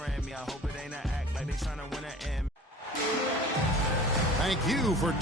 Grammy. I hope it ain't an act like they tryna win an Emmy. Thank you for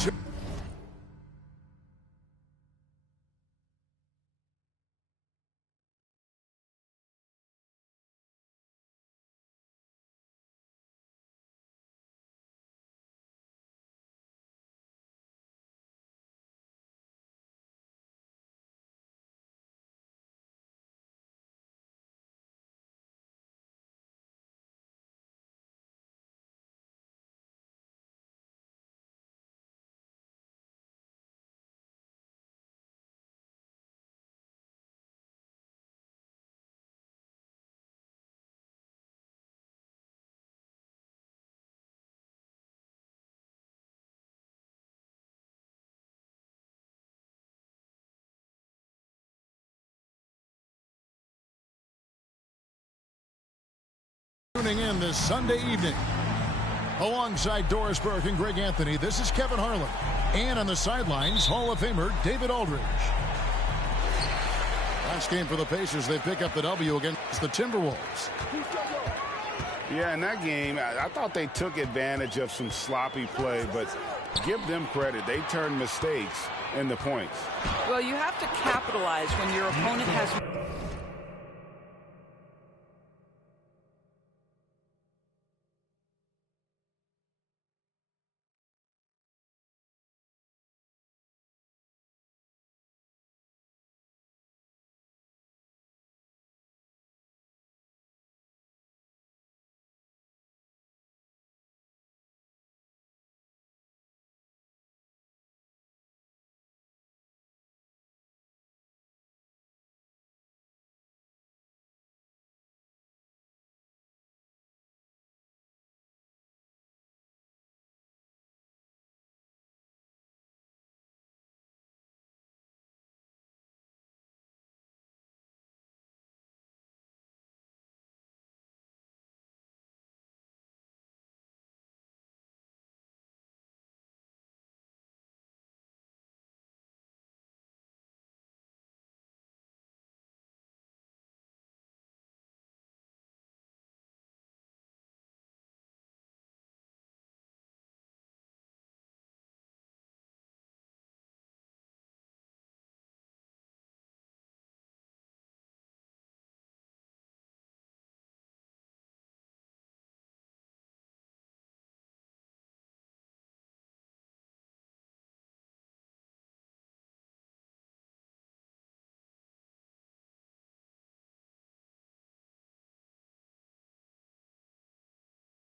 tuning in this Sunday evening. Alongside Doris Burke and Greg Anthony, this is Kevin Harlan. And on the sidelines, Hall of Famer David Aldridge. Last game for the Pacers, they pick up the W against the Timberwolves. Yeah, in that game, I thought they took advantage of some sloppy play, but give them credit. They turned mistakes into points. Well, you have to capitalize when your opponent has...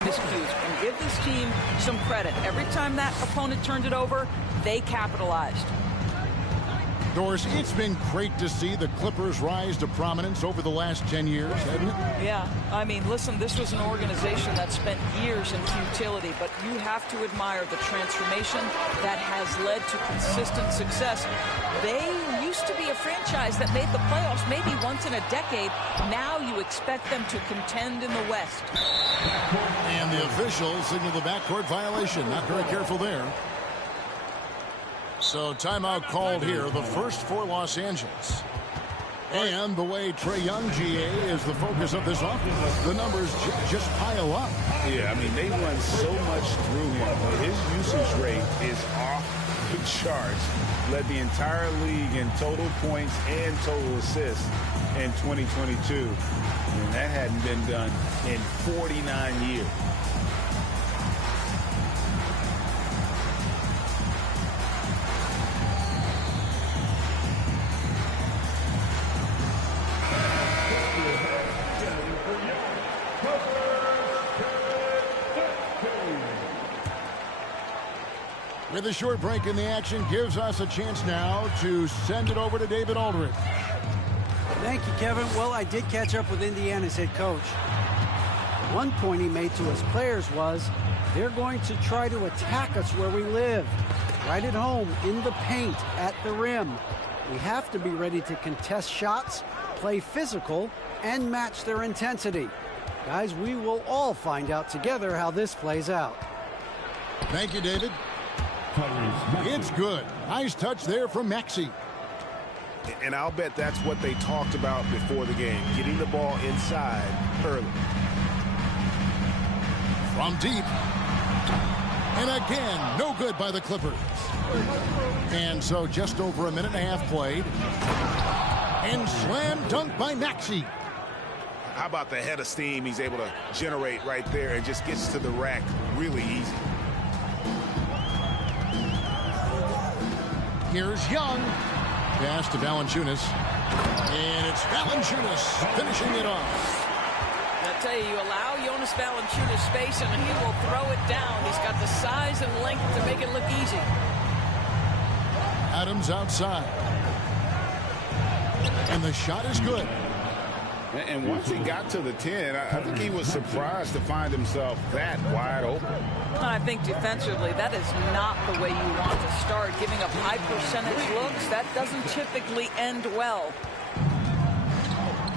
miscues and give this team some credit. Every time that opponent turned it over, they capitalized. Doris, it's been great to see the Clippers rise to prominence over the last 10 years, hasn't it? Yeah, I mean, listen, this was an organization that spent years in futility, but you have to admire the transformation that has led to consistent success. They used to be a franchise that made the playoffs maybe once in a decade. Now you expect them to contend in the West. And the officials signal the backcourt violation. Not very careful there. So timeout called here, the first for Los Angeles. And the way Trae Young, GA, is the focus of this offense. The numbers just pile up. Yeah, I mean, they run so much through him. His usage rate is off the charts. Led the entire league in total points and total assists in 2022. And that hadn't been done in 49 years. With a short break in the action, gives us a chance now to send it over to David Aldridge. Thank you, Kevin. Well, I did catch up with Indiana's head coach. One point he made to his players was, they're going to try to attack us where we live, right at home, in the paint, at the rim. We have to be ready to contest shots, play physical, and match their intensity. Guys, we will all find out together how this plays out. Thank you, David. It's good. Nice touch there from Maxey. And I'll bet that's what they talked about before the game, getting the ball inside early. From deep. And again, no good by the Clippers. And so just over a minute and a half played. And slam dunk by Maxey. How about the head of steam he's able to generate right there and just gets to the rack really easy. Here's Young. Pass to Valanciunas. And it's Valanciunas finishing it off. I tell you, allow Jonas Valanciunas space and he will throw it down. He's got the size and length to make it look easy. Adams outside. And the shot is good. And once he got to the 10, I think he was surprised to find himself that wide open. I think defensively, that is not the way you want to start. Giving up high percentage looks, that doesn't typically end well.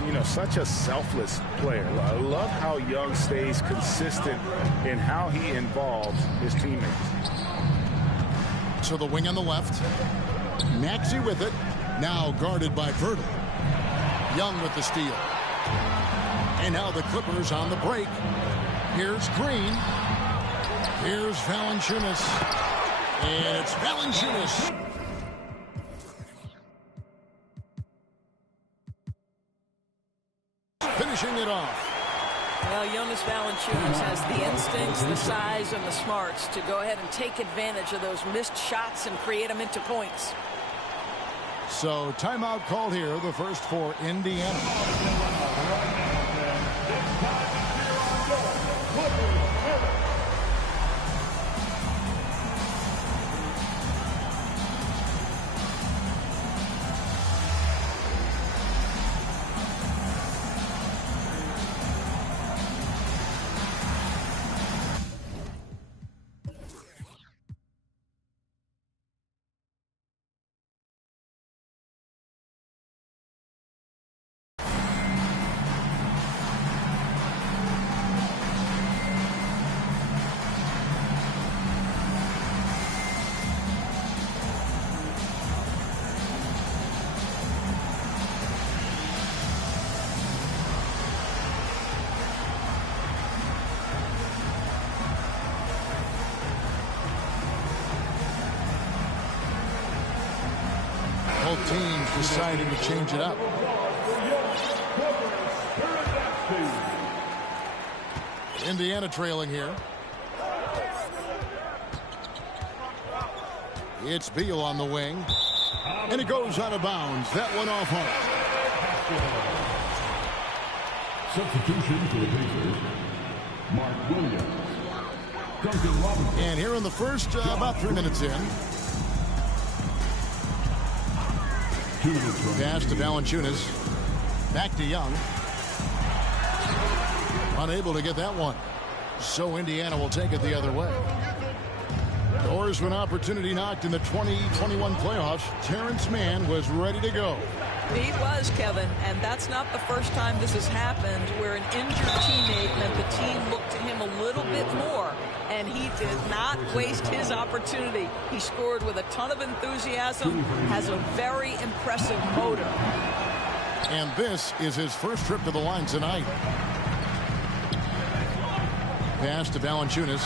You know, such a selfless player. I love how Young stays consistent in how he involves his teammates. So the wing on the left. Maxey with it. Now guarded by Virgil. Young with the steal. And now the Clippers on the break. Here's Green. Here's Valanciunas. And it's Valanciunas. Finishing it off. Well, Jonas Valanciunas has the instincts, the size, and the smarts to go ahead and take advantage of those missed shots and create them into points. So timeout called here, the first for Indiana. Both teams deciding to change it up. Indiana trailing here. It's Beal on the wing. And it goes out of bounds. That one off home. Substitution for the Pacers, Mark Williams. Duncan Robinson. And here in the first, about 3 minutes in. Pass to Valanciunas. Back to Young. Unable to get that one. So Indiana will take it the other way. Doors to an opportunity knocked in the 2021 playoffs. Terrence Mann was ready to go. He was, Kevin, and that's not the first time this has happened where an injured teammate meant the team looked to him a little bit more, and he did not waste his opportunity. He scored with a ton of enthusiasm, has a very impressive motor. And this is his first trip to the line tonight. Pass to Valanciunas.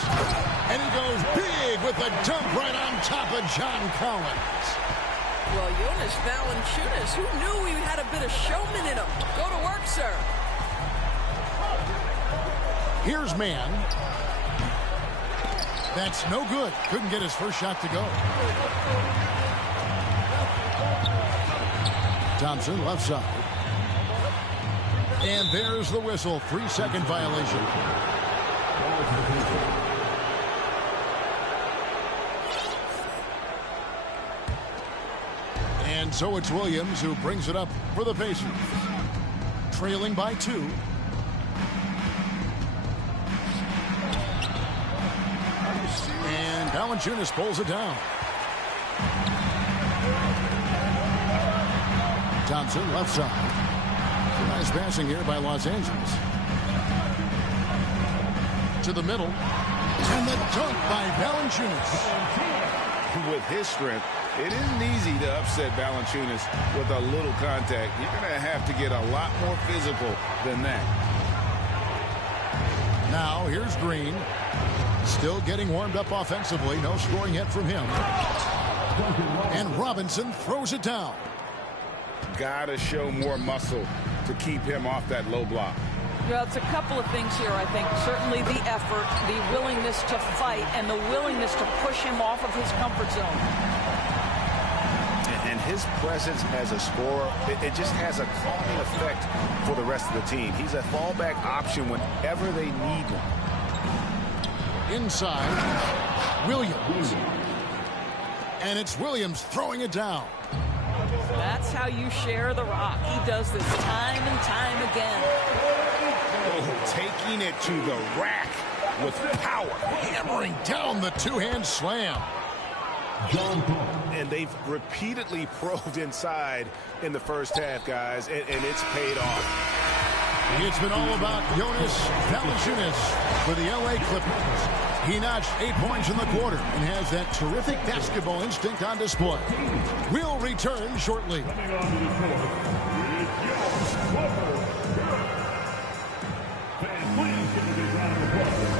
And he goes big with the dump right on top of John Collins. Well, Jonas Valanciunas, who knew he had a bit of showman in him? Go to work, sir. Here's Mann. That's no good. Couldn't get his first shot to go. Thompson, left side. And there's the whistle. 3-second violation. And so it's Williams who brings it up for the Pacers. Trailing by 2. And Valanciunas pulls it down. Thompson, left side. Nice passing here by Los Angeles. To the middle. And the dunk by Valanciunas. With his strength, it isn't easy to upset Valanciunas with a little contact. You're going to have to get a lot more physical than that. Now here's Green. Still getting warmed up offensively. No scoring yet from him. And Robinson throws it down. Gotta show more muscle to keep him off that low block. Well, it's a couple of things here, I think. Certainly the effort, the willingness to fight, and the willingness to push him off of his comfort zone. And his presence as a scorer, it just has a calming effect for the rest of the team. He's a fallback option whenever they need one. Inside, Williams. And it's Williams throwing it down. That's how you share the rock. He does this time and time again. Oh, taking it to the rack with power. Hammering down the two-hand slam. And they've repeatedly probed inside in the first half, guys, and it's paid off. It's been all about Jonas Valanciunas for the L.A. Clippers. He notched 8 points in the quarter and has that terrific basketball instinct on display. We'll return shortly.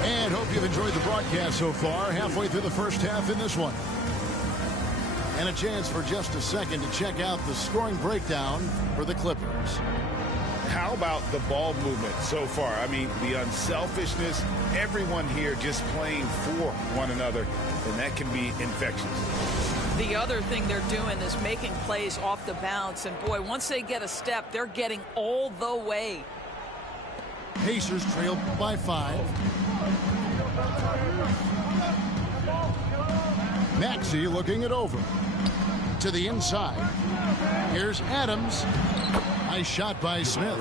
And hope you've enjoyed the broadcast so far. Halfway through the first half in this one. And a chance for just a second to check out the scoring breakdown for the Clippers. How about the ball movement so far? I mean, the unselfishness, everyone here just playing for one another, and that can be infectious. The other thing they're doing is making plays off the bounce, and boy, once they get a step, they're getting all the way. Pacers trail by 5. Maxey looking it over. To the inside. Here's Adams. Nice shot by Smith.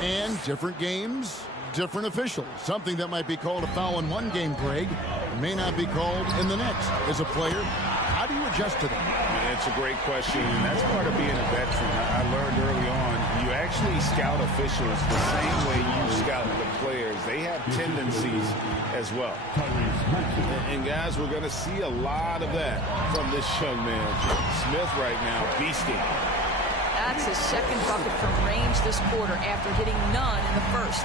And different games, different officials. Something that might be called a foul in one game, Greg, may not be called in the next. As a player, how do you adjust to that? It's a great question, and that's part of being a veteran. I learned early on, you actually scout officials the same way you scout the players. They have tendencies as well. And guys, we're going to see a lot of that from this young man. Smith right now, beasting. That's his second bucket from range this quarter after hitting none in the first.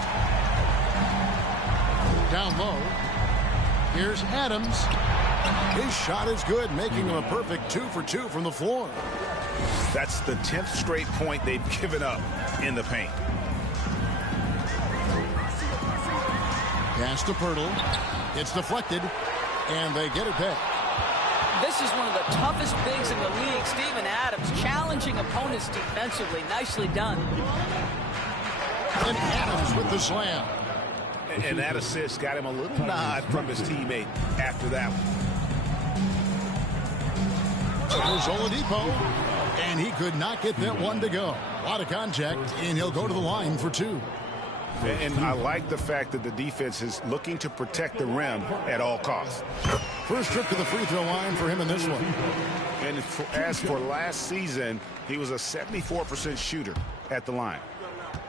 Down low. Here's Adams. His shot is good, making him a perfect 2 for 2 from the floor. That's the 10th straight point they've given up in the paint. Pass to Pirtle. It's deflected, and they get it back. This is one of the toughest bigs in the league. Steven Adams challenging opponents defensively. Nicely done. And Adams with the slam. And that assist got him a little nod from his teammate after that one. There's Oladipo, and he could not get that one to go. A lot of contact, and he'll go to the line for 2. And I like the fact that the defense is looking to protect the rim at all costs. First trip to the free throw line for him in this one. And as for last season, he was a 74% shooter at the line.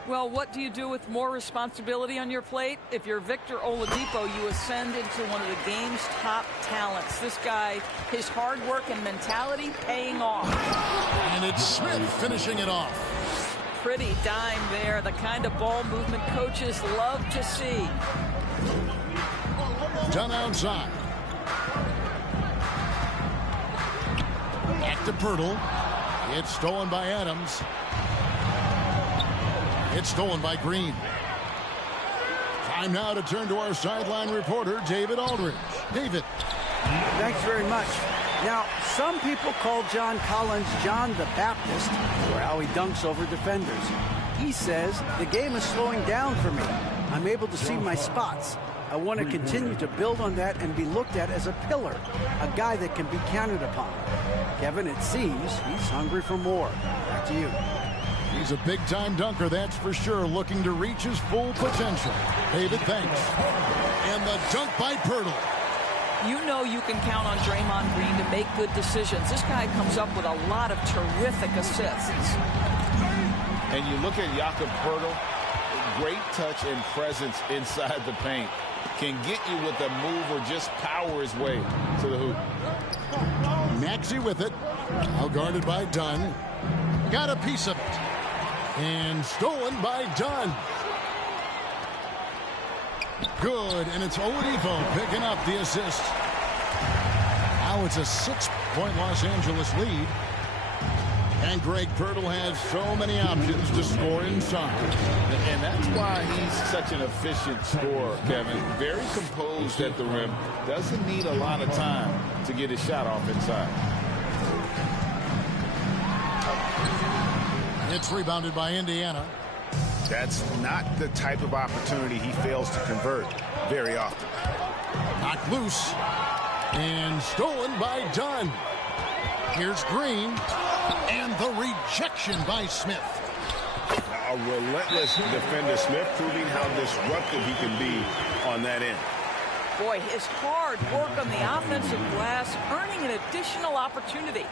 Well, what do you do with more responsibility on your plate? If you're Victor Oladipo, you ascend into one of the game's top talents. This guy, his hard work and mentality paying off. And it's Smith finishing it off. Pretty dime there, the kind of ball movement coaches love to see. Done outside. Back to Pirtle. It's stolen by Adams. It's stolen by Green. Time now to turn to our sideline reporter, David Aldridge. David. Thanks very much. Now, some people call John Collins John the Baptist for how he dunks over defenders. He says, the game is slowing down for me. I'm able to see my spots. I want to continue to build on that and be looked at as a pillar, a guy that can be counted upon. Kevin, it seems he's hungry for more. Back to you. He's a big-time dunker, that's for sure, looking to reach his full potential. David, thanks. And the dunk by Pirtle. You know you can count on Draymond Green to make good decisions. This guy comes up with a lot of terrific assists. And you look at Jakob Pirtle, great touch and presence inside the paint. Can get you with a move or just power his way to the hoop. Maxey with it. Now guarded by Dunn. Got a piece of it. And stolen by Dunn. Good, and it's Oladipo picking up the assist. Now it's a 6-point Los Angeles lead. And Greg Pirtle has so many options to score inside. And that's why he's such an efficient scorer, Kevin. Very composed at the rim. Doesn't need a lot of time to get his shot off inside. It's rebounded by Indiana. That's not the type of opportunity he fails to convert very often. Knocked loose. And stolen by Dunn. Here's Green. And the rejection by Smith. A relentless defender, Smith, proving how disruptive he can be on that end. Boy, his hard work on the offensive glass, earning an additional opportunity.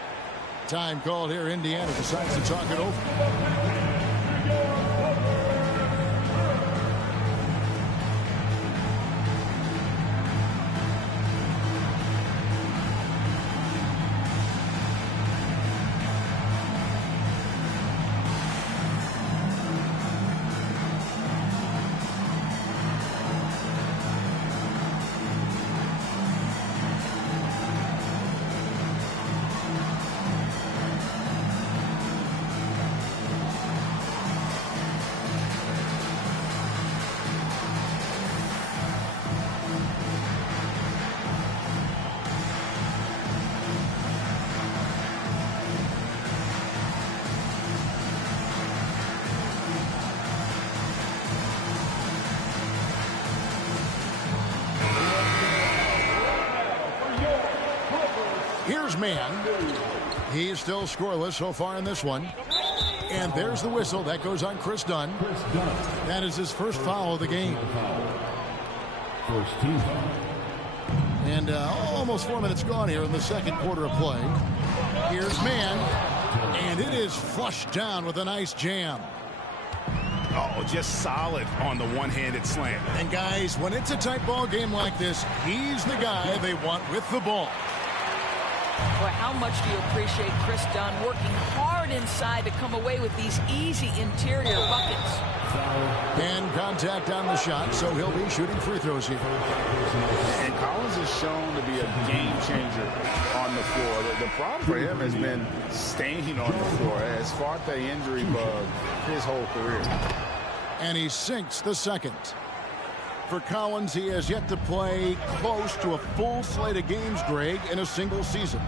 Time called here. Indiana decides to talk it over. Here's Mann. He's still scoreless so far in this one. And there's the whistle. That goes on Chris Dunn. That is his first foul of the game. First team foul. And almost 4 minutes gone here in the second quarter of play. Here's Mann. And it is flushed down with a nice jam. Oh, just solid on the one-handed slam. And guys, when it's a tight ball game like this, he's the guy they want with the ball. Boy, how much do you appreciate Chris Dunn working hard inside to come away with these easy interior buckets. And contact on the shot, so he'll be shooting free throws here. And Collins is shown to be a game changer on the floor. The problem for him has been staying on the floor. Has fought the injury bug his whole career. And he sinks the second. For Collins, he has yet to play close to a full slate of games, Greg, in a single season.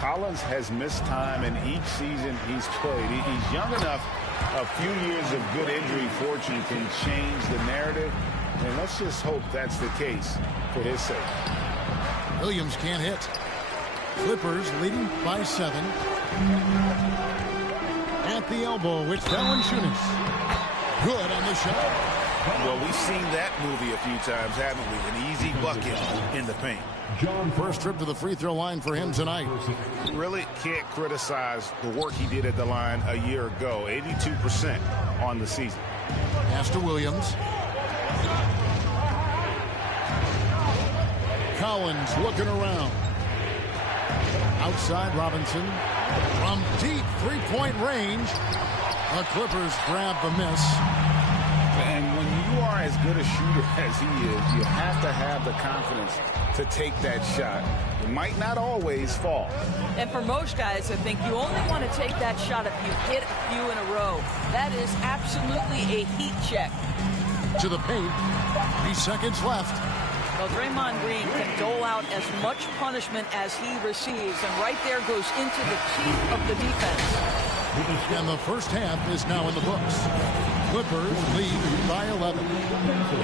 Collins has missed time in each season he's played. He's young enough. A few years of good injury fortune can change the narrative. And let's just hope that's the case for his sake. Williams can't hit. Clippers leading by 7. At the elbow, it's Valanciunas. Good on the shot. Well, we've seen that movie a few times, haven't we? An easy bucket in the paint. First trip to the free throw line for him tonight. Really can't criticize the work he did at the line a year ago. 82% on the season. Pass to Williams. Collins looking around. Outside Robinson. From deep three-point range. The Clippers grab the miss. And when you are as good a shooter as he is, you have to have the confidence to take that shot. It might not always fall. And for most guys, I think you only want to take that shot if you hit a few in a row. That is absolutely a heat check. To the paint. 3 seconds left. Well, Draymond Green can dole out as much punishment as he receives, and right there goes into the teeth of the defense. And the first half is now in the books. Clippers lead by 11.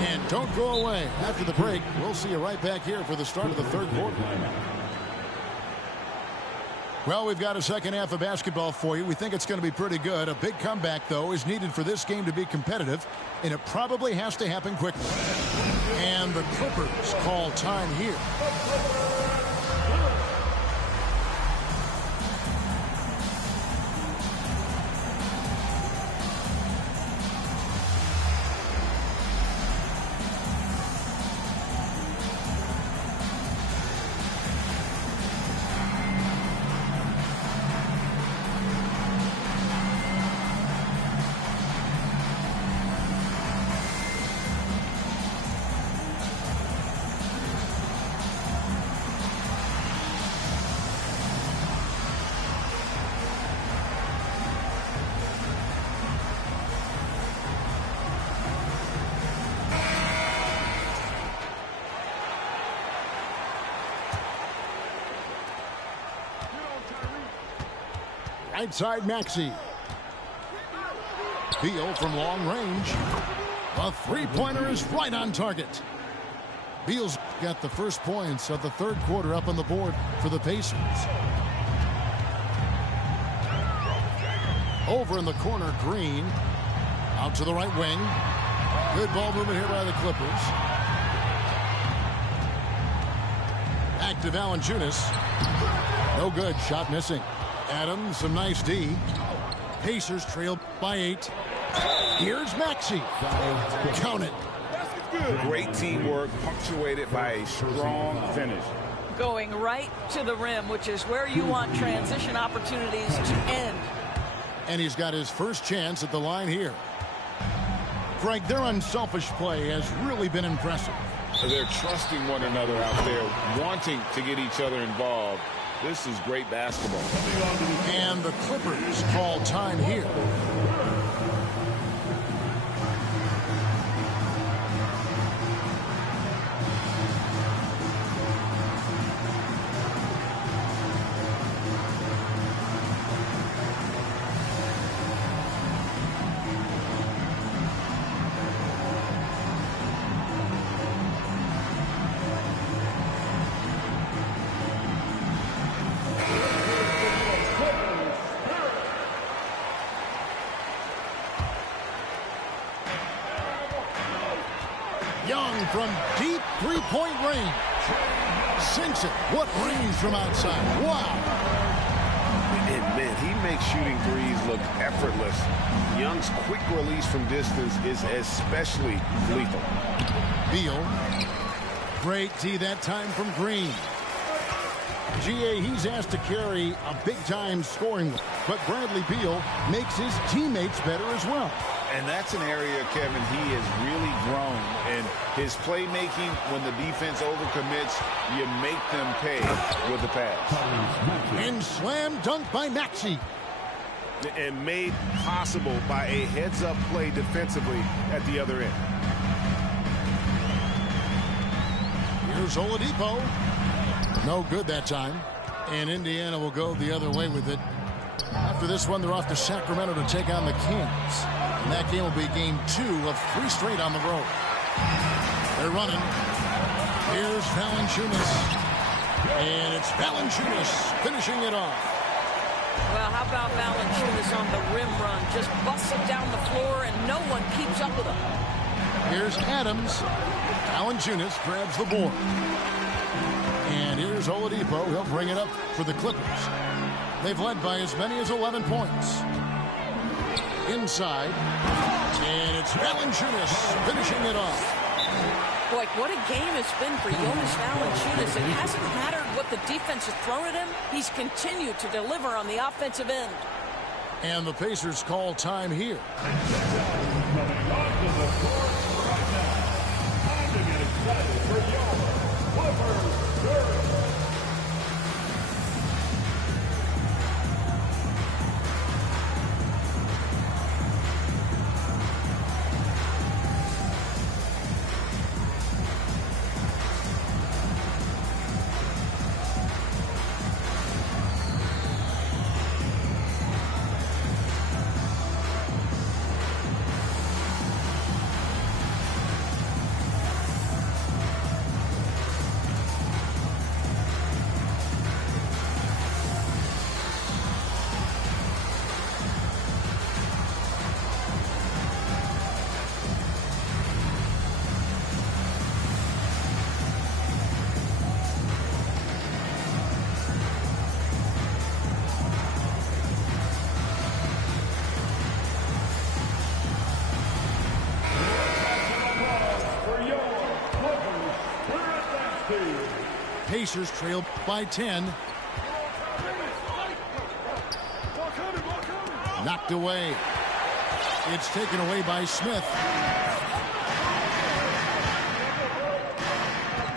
And don't go away. After the break, we'll see you right back here for the start of the third quarter. Well, we've got a second half of basketball for you. We think it's going to be pretty good. A big comeback, though, is needed for this game to be competitive, and it probably has to happen quickly. And the Clippers call time here. Right side, Maxey. Beal from long range. A three-pointer is right on target. Beal's got the first points of the third quarter up on the board for the Pacers. Over in the corner, Green. Out to the right wing. Good ball movement here by the Clippers. Back to Valanciunas. No good. Shot missing. Adams, some nice D. Pacers trail by 8. Here's Maxey. Count it. Great teamwork, punctuated by a strong finish. Going right to the rim, which is where you want transition opportunities to end. And he's got his first chance at the line here. Greg, their unselfish play has really been impressive. They're trusting one another out there, wanting to get each other involved. This is great basketball. And the Clippers call time here. Young from deep three-point range. Sinks it. What range from outside. Wow. And man, he makes shooting threes look effortless. Young's quick release from distance is especially lethal. Beal. Great D that time from Green. GA, he's asked to carry a big-time scoring load, but Bradley Beal makes his teammates better as well. And that's an area, Kevin, he has really grown. And his playmaking, when the defense overcommits, you make them pay with the pass. And slam dunk by Maxey. And made possible by a heads-up play defensively at the other end. Here's Oladipo. No good that time. And Indiana will go the other way with it. After this one, they're off to Sacramento to take on the Kings. And that game will be game 2 of 3 straight on the road. They're running. Here's Valanciunas. And it's Valanciunas finishing it off. Well, how about Valanciunas on the rim run? Just busts it down the floor and no one keeps up with him. Here's Adams. Valanciunas grabs the board. And here's Oladipo. He'll bring it up for the Clippers. They've led by as many as 11 points. Inside. And it's Valanciunas finishing it off. Boy, what a game it's been for Jonas Valanciunas. It hasn't mattered what the defense has thrown at him. He's continued to deliver on the offensive end. And the Pacers call time here. Pacers trail by 10. Knocked away. It's taken away by Smith.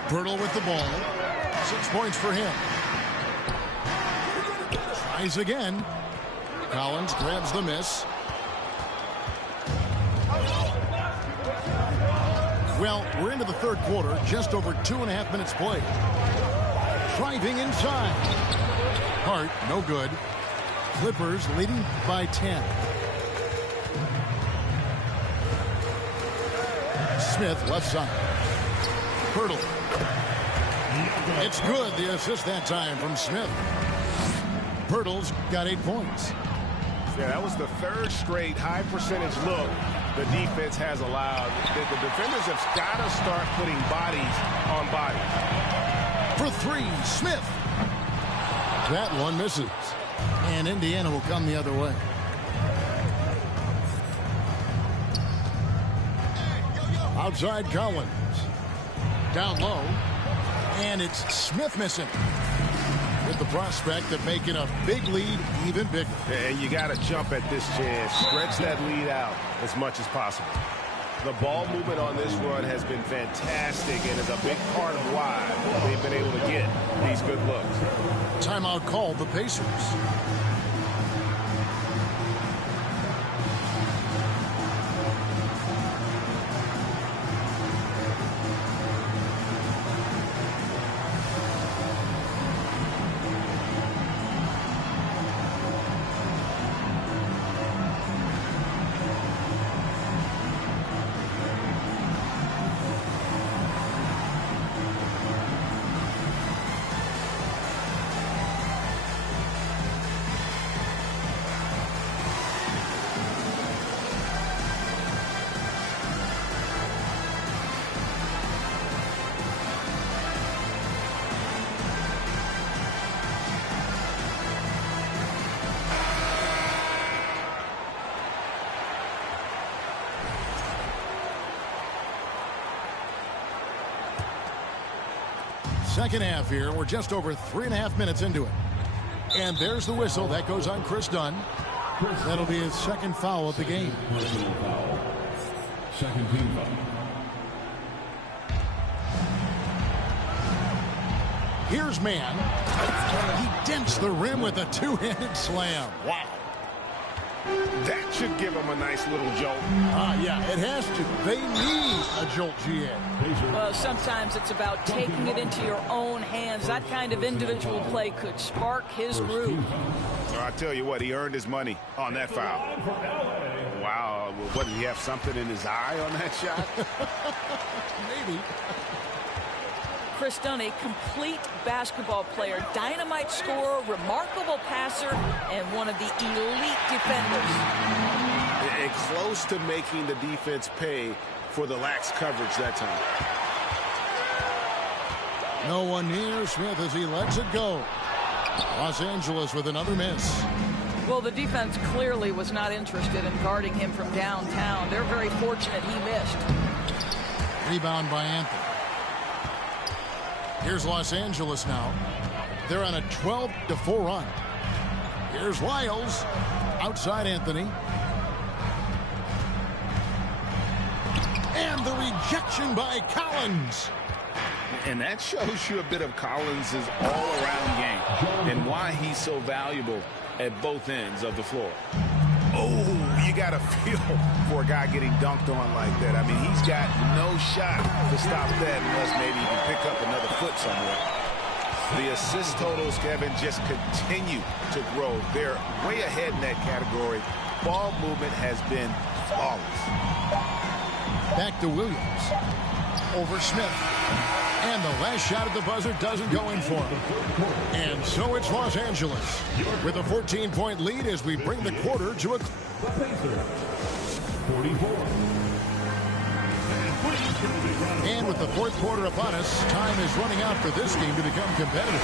Birtle with the ball. 6 points for him. Tries again. Collins grabs the miss. Well, we're into the third quarter, just over 2.5 minutes played. Driving inside. Hart, no good. Clippers leading by 10. Smith left side. Hurdle. It's good. The assist that time from Smith. Hurdle's got 8 points. Yeah, that was the third straight high percentage look the defense has allowed. The defenders have got to start putting bodies on bodies. For 3, Smith. That one misses. And Indiana will come the other way. Outside Collins. Down low. And it's Smith missing. With the prospect of making a big lead even bigger. And you got to jump at this chance. Stretch that lead out as much as possible. The ball movement on this run has been fantastic and is a big part of why they've been able to get these good looks. Timeout called the Pacers. Second half here. We're just over 3.5 minutes into it. And there's the whistle. That goes on Chris Dunn. That'll be his second foul of the game. Second team foul. Here's Mann. He dents the rim with a two-handed slam. Wow. That should give them a nice little jolt. Yeah, it has to. They need a jolt, GA. Well, sometimes it's about taking it into your own hands. That kind of individual play could spark his groove. Well, I tell you what, he earned his money on that foul. Wow, what, did he have something in his eye on that shot? Maybe. Chris Dunn, a complete basketball player, dynamite scorer, remarkable passer, and one of the elite defenders. And close to making the defense pay for the lax coverage that time. No one near Smith as he lets it go. Los Angeles with another miss. Well, the defense clearly was not interested in guarding him from downtown. They're very fortunate he missed. Rebound by Anthony. Here's Los Angeles now. They're on a 12-4 run. Here's Lyles. Outside Anthony. And the rejection by Collins. And that shows you a bit of Collins' all-around game and why he's so valuable at both ends of the floor. Oh, you got to feel for a guy getting dunked on like that. I mean, he's got no shot to stop that unless maybe he can pick up another foot somewhere. The assist totals, Kevin, just continue to grow. They're way ahead in that category. Ball movement has been flawless. Back to Williams. Over Smith. And the last shot at the buzzer doesn't go in for him. And so it's Los Angeles with a 14-point lead as we bring the quarter to a... 44. And with the fourth quarter upon us, time is running out for this game to become competitive.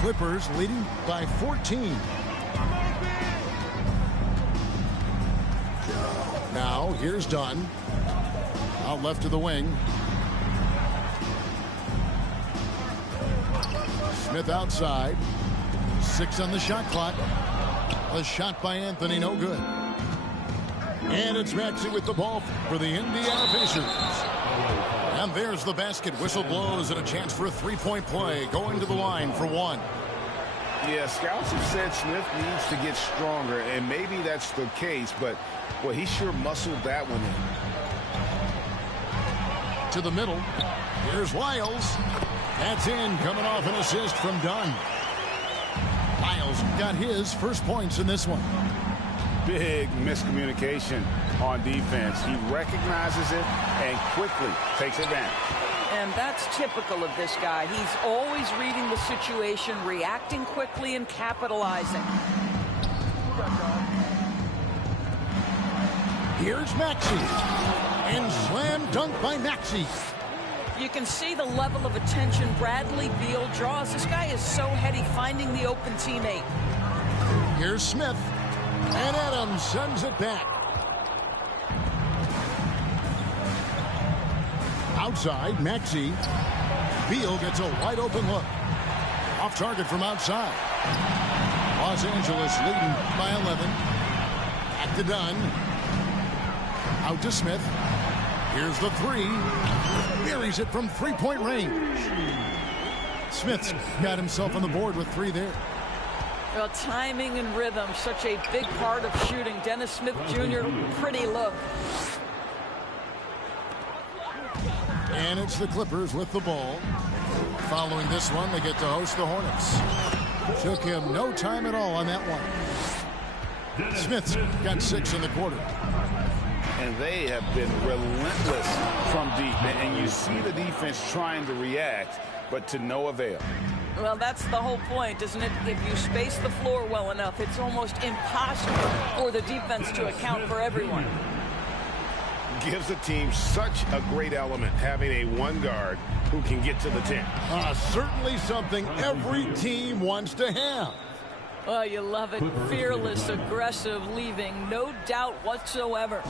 Clippers leading by 14. Now, here's Dunn. Out left to the wing. Smith outside. 6 on the shot clock. A shot by Anthony, no good. And it's Maxey with the ball for the Indiana Pacers. And there's the basket. Whistle blows and a chance for a three-point play. Going to the line for one. Yeah, scouts have said Smith needs to get stronger, and maybe that's the case, but, well, he sure muscled that one To the middle. Here's Lyles. That's in, coming off an assist from Dunn. Lyles got his first points in this one. Big miscommunication on defense. He recognizes it and quickly takes advantage. And that's typical of this guy. He's always reading the situation, reacting quickly, and capitalizing. Here's Maxey. And slam dunk by Maxey. You can see the level of attention Bradley Beal draws. This guy is so heady finding the open teammate. Here's Smith. And Adams sends it back. Outside, Maxey. Beal gets a wide open look. Off target from outside. Los Angeles leading by 11. Back to Dunn. Out to Smith. Here's the three. Buries it from three-point range. Smith's got himself on the board with three there. Well, timing and rhythm, such a big part of shooting. Dennis Smith Jr., pretty look. And it's the Clippers with the ball. Following this one, they get to host the Hornets. Took him no time at all on that one. Smith's got 6 in the quarter. And they have been relentless from deep. And you see the defense trying to react, but to no avail. Well, that's the whole point, isn't it? If you space the floor well enough, it's almost impossible for the defense to account for everyone. Gives the team such a great element, having a one guard who can get to the 10. Certainly something every team wants to have. Oh, you love it. Fearless, aggressive, leaving no doubt whatsoever.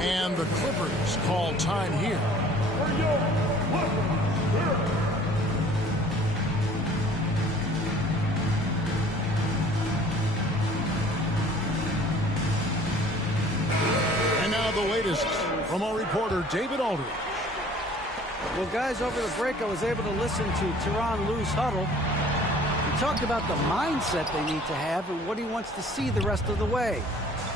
And the Clippers call time here. And now the latest from our reporter, David Aldridge. Well, guys, over the break, I was able to listen to Tyronn Lue's huddle. He talked about the mindset they need to have and what he wants to see the rest of the way.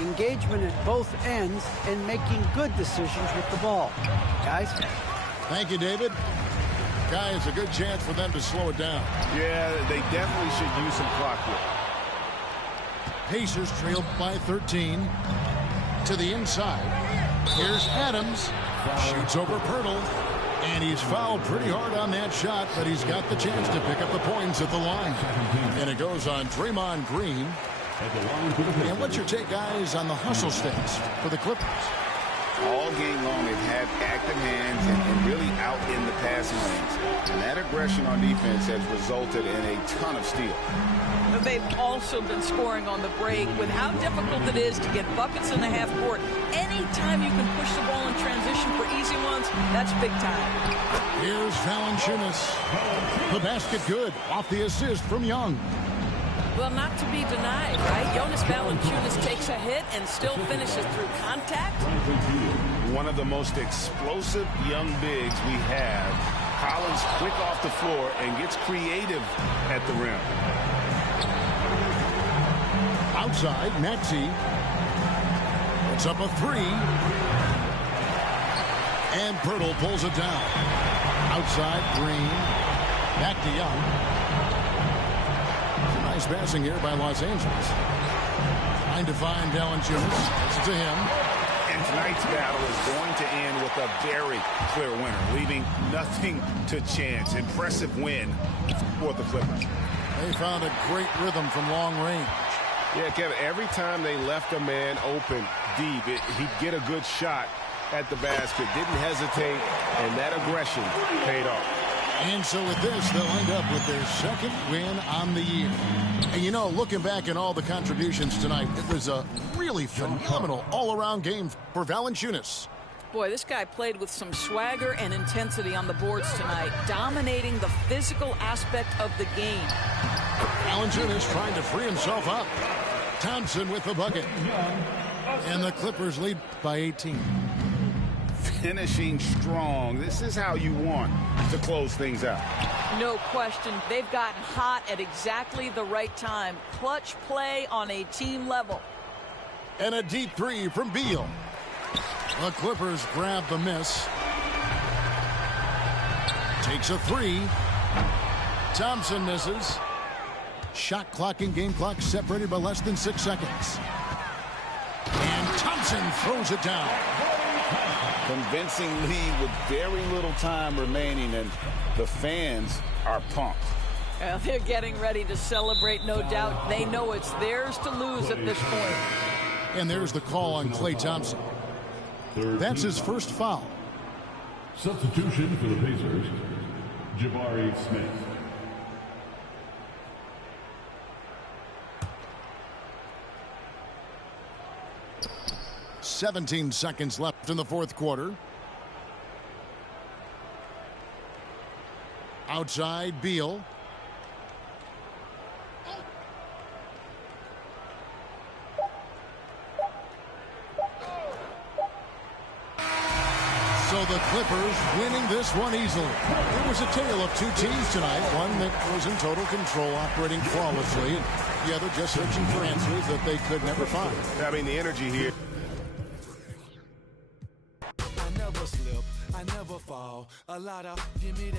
Engagement at both ends and making good decisions with the ball. Guys? Thank you, David. Guys, a good chance for them to slow it down. Yeah, they definitely should use some clock here. Pacers trailed by 13. To the inside. Here's Adams. Shoots over Pirtle. And he's fouled pretty hard on that shot, but he's got the chance to pick up the points at the line. And it goes on Draymond Green. And what's your take, guys, on the hustle stakes for the Clippers? All game long, they've had active hands and really out in the passing lanes. And that aggression on defense has resulted in a ton of steals. They've also been scoring on the break. With how difficult it is to get buckets in the half court, anytime you can push the ball in transition for easy ones, that's big time. Here's Valanciunas. The basket good off the assist from Young. Well, not to be denied, right? Jonas Valanciunas takes a hit and still finishes through contact. One of the most explosive young bigs we have. Collins quick off the floor and gets creative at the rim. Outside, Maxey. Puts up a three. And Pirtle pulls it down. Outside, Green. Back to Young. Nice passing here by Los Angeles. Trying to find Valanciunas. It's to him. And tonight's battle is going to end with a very clear winner, leaving nothing to chance. Impressive win for the Clippers. They found a great rhythm from long range. Yeah, Kevin, every time they left a man open deep, he'd get a good shot at the basket. Didn't hesitate, and that aggression paid off. And so with this, they'll end up with their second win on the year. And you know, looking back at all the contributions tonight, it was a really phenomenal all-around game for Valanciunas. Boy, this guy played with some swagger and intensity on the boards tonight, dominating the physical aspect of the game. Valanciunas trying to free himself up. Thompson with the bucket. And the Clippers lead by 18. Finishing strong. This is how you want to close things out. No question. They've gotten hot at exactly the right time. Clutch play on a team level. And a deep three from Beal. The Clippers grab the miss. Takes a three. Thompson misses. Shot clock and game clock separated by less than 6 seconds. And Thompson throws it down. Convincing lead with very little time remaining, and the fans are pumped. Well, they're getting ready to celebrate, no doubt. They know it's theirs to lose at this point. And there's the call on Klay Thompson. That's his first foul. Substitution for the Pacers, Jabari Smith. "17 seconds left in the fourth quarter. Outside, Beal. So the Clippers winning this one easily. It was a tale of two teams tonight. One that was in total control, operating flawlessly, and the other just searching for answers that they could never find. I mean, the energy here. I never slip, I never fall. A lot of give me that.